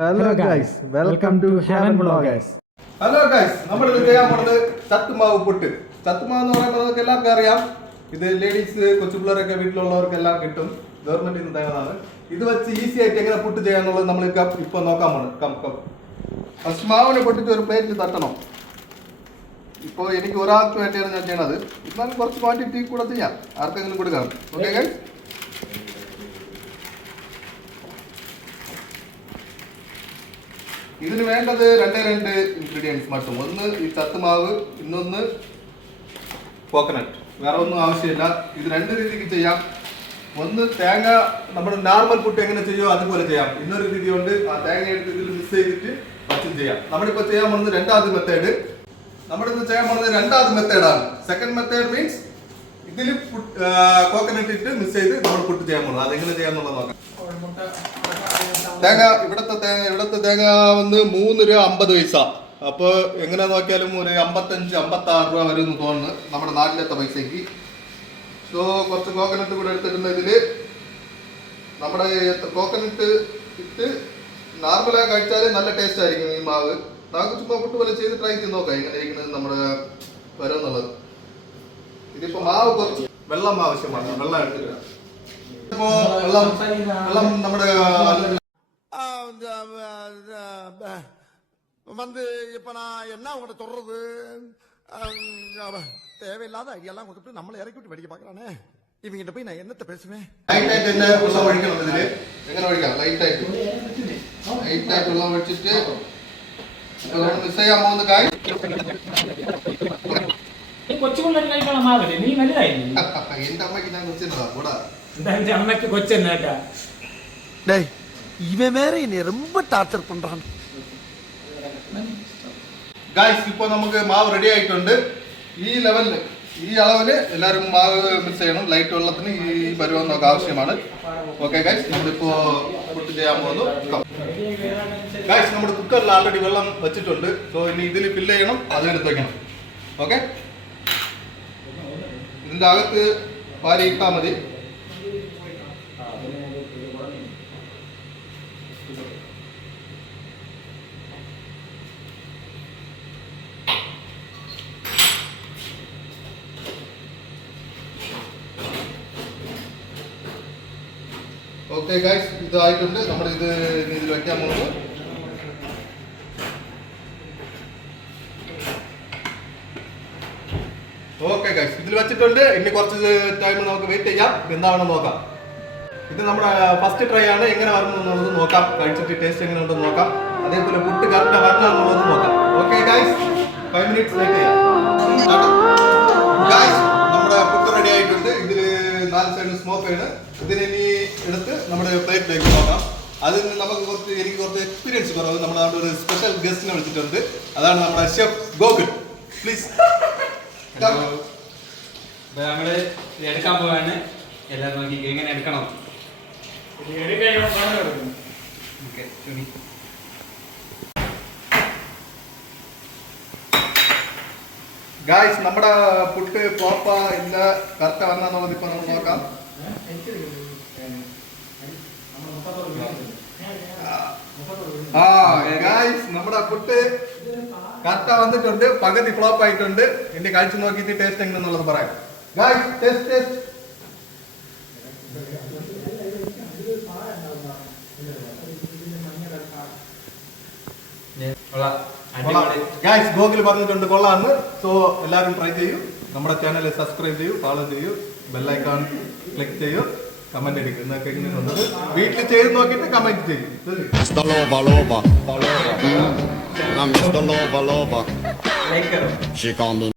Hello guys, welcome to Heaven Bloggers. Hello guys, നമ്മളിത് ചെയ്യാൻ പോകുന്നത് ചത്തുമാവ് പുട്ട്. ചത്തുമാവ് എന്ന് പറയുമ്പോൾ നമുക്ക് എല്ലാവർക്കും അറിയാം. ഇത് ലേഡീസ്, കൊച്ചുപിള്ളേരൊക്കെ വീട്ടിലുള്ളവർക്കെല്ലാം കിട്ടും. ഗവൺമെന്റിൽ നിന്ന് തരുന്നതാണ്. ഇത് വെച്ച് ഈസി ആയിട്ട് എങ്ങനെ പുട്ട് ചെയ്യാന്നുള്ളത് നമ്മൾ ഇപ്പൊ നോക്കാൻ പോകുന്നത്. ഫസ്റ്റ് മാവിനെ പൊട്ടിച്ച് ഒരു പ്ലേറ്റിൽ തട്ടണം. ഇപ്പോൾ എനിക്ക് ഒരാൾക്ക് വേണ്ടിയാണ് ഞാൻ ചെയ്യണത്. എന്നാലും കുറച്ച് ക്വാണ്ടിറ്റി കൂടെ ചെയ്യാം, ആർക്കെങ്കിലും കൊടുക്കാം. ഓക്കെ ഗൈസ്, ഇതിന് വേണ്ടത് രണ്ട് ഇൻഗ്രീഡിയൻസ് മാത്രം. ഒന്ന് ഈ ചത്തുമാവ്, ഇന്നൊന്ന് കോക്കനട്ട്. വേറെ ഒന്നും ആവശ്യമില്ല. ഇത് രണ്ട് രീതിക്ക് ചെയ്യാം. ഒന്ന് തേങ്ങ നമ്മുടെ നോർമൽ പുട്ട് എങ്ങനെ ചെയ്യുമോ അതുപോലെ ചെയ്യാം. ഇന്നൊരു രീതി കൊണ്ട് ആ തേങ്ങ എടുത്ത് ഇതിൽ മിക്സ് ചെയ്തിട്ട് പച്ചും ചെയ്യാം. നമ്മളിപ്പോൾ ചെയ്യാൻ പോകുന്നത് രണ്ടാമത്തെ മെത്തേഡ്. നമ്മളിന്ന് ചെയ്യാൻ പോകുന്നത് രണ്ടാമത്തെ മെത്തേഡാണ്. സെക്കൻഡ് മെത്തേഡ് മീൻസ് ഇതിൽ കോക്കനട്ട് ഇട്ട് മിക്സ് ചെയ്ത് നമ്മൾ പുട്ട് ചെയ്യാൻ പോകുന്നത്. അതെങ്ങനെ ചെയ്യാന്നുള്ളത് നോക്കാം. തേങ്ങ ഇവിടത്തെ തേങ്ങ വന്ന് 3 രൂപ 50 പൈസ. അപ്പോൾ എങ്ങനെ നോക്കിയാലും ഒരു 55-56 രൂപ വരും എന്ന് തോന്നുന്നു നമ്മുടെ നാട്ടിലത്തെ പൈസക്ക്. സോ കുറച്ച് കോക്കനട്ട് കൂടെ എടുത്തിട്ടുണ്ട്. ഇതിൽ നമ്മുടെ കോക്കനട്ട് ഇട്ട് നോർമലായി കഴിച്ചാൽ നല്ല ടേസ്റ്റ് ആയിരിക്കും ഈ മാവ്. നമുക്ക് ചുമ്മാ പുട്ട് പോലെ ചെയ്ത് ട്രൈ ചെയ്ത് നോക്കാം എങ്ങനെ ഇരിക്കുന്നത് നമ്മുടെ വരുമെന്നുള്ളത്. ഇതിപ്പോൾ മാവ് കുറച്ച് വെള്ളം ആവശ്യമാണ്. വെള്ളം എടുത്തിട്ട് ഇപ്പോൾ വെള്ളം നമ്മുടെ வந்து இப்ப நான் என்ன உங்கள்கிட்ட சொல்றது, தேவையில்லாத ஐடியெல்லாம் கொடுத்துட்டு நம்மளை இறக்கி விட்டு வெடிக்க பாக்குறானே. இவங்கிட்ட போய் நான் என்னத்த பேசுவேன். ലൈറ്റായിട്ട് തന്നെ വെള്ളം ഒഴിക്കണം. ഇതില് എങ്ങനെ ഒഴിക്കാം? ലൈറ്റായിട്ട് വെള്ളം ഒഴിച്ചിട്ട് മിക്സ് ചെയ്യാൻ പോകുന്ന കായ് എന്റെ അമ്മയ്ക്ക് ഞാൻ കൊച്ചിരുന്നതാ കൂടാ. അമ്മയ്ക്ക് കൊച്ചെന്നാ இவன் வேற என்னை ரொம்ப டார்ச்சர் பண்றான். ഗായ്സ്, ഇപ്പോൾ നമുക്ക് മാവ് റെഡി ആയിട്ടുണ്ട്. ഈ ലെവലില് ഈ അളവില് എല്ലാവരും മാവ് മിക്സ് ചെയ്യണം. ലൈറ്റ് വെള്ളത്തിന് ഈ പരുവം നമുക്ക് ആവശ്യമാണ്. ഓക്കെ ഗായ്സ്, നമ്മളിപ്പോ പുട്ട് ചെയ്യാൻ പോകുന്നു. ഗായ്സ്, നമ്മുടെ കുക്കറിൽ ആൾറെഡി വെള്ളം വെച്ചിട്ടുണ്ട്. സോ ഇനി ഇതിൽ ഫില്ല് ചെയ്യണം, അതിലെടുത്ത് വെക്കണം. ഓക്കെ, ഇതിന്റെ അകത്ത് പാല് ഇട്ടാൽ മതി. ഓക്കെ ഗൈസ്, ഇതായിട്ടുണ്ട്. നമ്മൾ ഇതിൽ വെക്കാൻ പോകുന്നത്. ഓക്കെ ഗൈസ്, ഇതിൽ വെച്ചിട്ടുണ്ട്. ഇനി കുറച്ച് ടൈം നമുക്ക് വെയിറ്റ് ചെയ്യാം, എന്താണെന്ന് നോക്കാം. ഇത് നമ്മുടെ ഫസ്റ്റ് ട്രൈ ആണ്. എങ്ങനെ വരണം എന്നുള്ളത് നോക്കാം. കഴിച്ചിട്ട് ടേസ്റ്റ് എങ്ങനെ ഉണ്ടെന്ന് നോക്കാം. അതേപോലെ പുട്ട് കറക്റ്റ് വരണം എന്നുള്ളത് നോക്കാം. ഓക്കെ ഗൈസ്, 5 മിനിറ്റ്സ് വെയിറ്റ് ചെയ്യാം. ഗൈസ്, നമ്മുടെ പുട്ട് റെഡി ആയിട്ടുണ്ട്. ഇതിൽ 4 സൈഡ് സ്മോക്ക് ആണ്. ഇതിനെ ഇനി എടുത്ത് നമ്മുടെ പ്ലേറ്റിലേക്ക് നോക്കാം. അതിന് നമുക്ക് എനിക്ക് കുറച്ച് എക്സ്പീരിയൻസ് കുറവ്. നമ്മുടെ അവിടെ ഒരു സ്പെഷ്യൽ ഗസ്റ്റിനെ വിളിച്ചിട്ടുണ്ട്. അതാണ് നമ്മുടെ ഷെഫ് ഗോകുൽ. പ്ലീസ്. നമ്മള് എടുക്കാൻ പോവാണ്. എല്ലാവരും നോക്കി എങ്ങനെ എടുക്കണം. ഗായ്സ്, നമ്മുടെ പുട്ട് ഫ്ലോപ്പാ ഇല്ല കറക്റ്റ് വന്നാന്നുള്ളത് ഇപ്പൊ നമുക്ക് നോക്കാം. ഗായ്സ്, നമ്മുടെ പുട്ട് കറക്റ്റാ വന്നിട്ടുണ്ട്. പകുതി ഫ്ലോപ്പ് ആയിട്ടുണ്ട്. ഇനി കഴിച്ചു നോക്കിയിട്ട് ടേസ്റ്റ് എങ്ങനെന്നുള്ളത് പറയാം. ഗായ്സ്, ടേസ്റ്റ് ഗായ്സ്, ഗോകുൽ പറഞ്ഞിട്ടുണ്ട് കൊള്ളാന്ന്. സോ എല്ലാവരും ട്രൈ ചെയ്യൂ. നമ്മുടെ ചാനൽ സബ്സ്ക്രൈബ് ചെയ്യൂ, ഫോളോ ചെയ്യൂ, ബെല്ലൈക്കൺ ക്ലിക്ക് ചെയ്യൂ, കമന്റ് അടിക്കും. എന്നൊക്കെ എങ്ങനെയുള്ളത് വീട്ടിൽ ചെയ്ത് നോക്കിയിട്ട് കമന്റ് ചെയ്യും. Mr. Lover. I'm Mr. Lover. She call me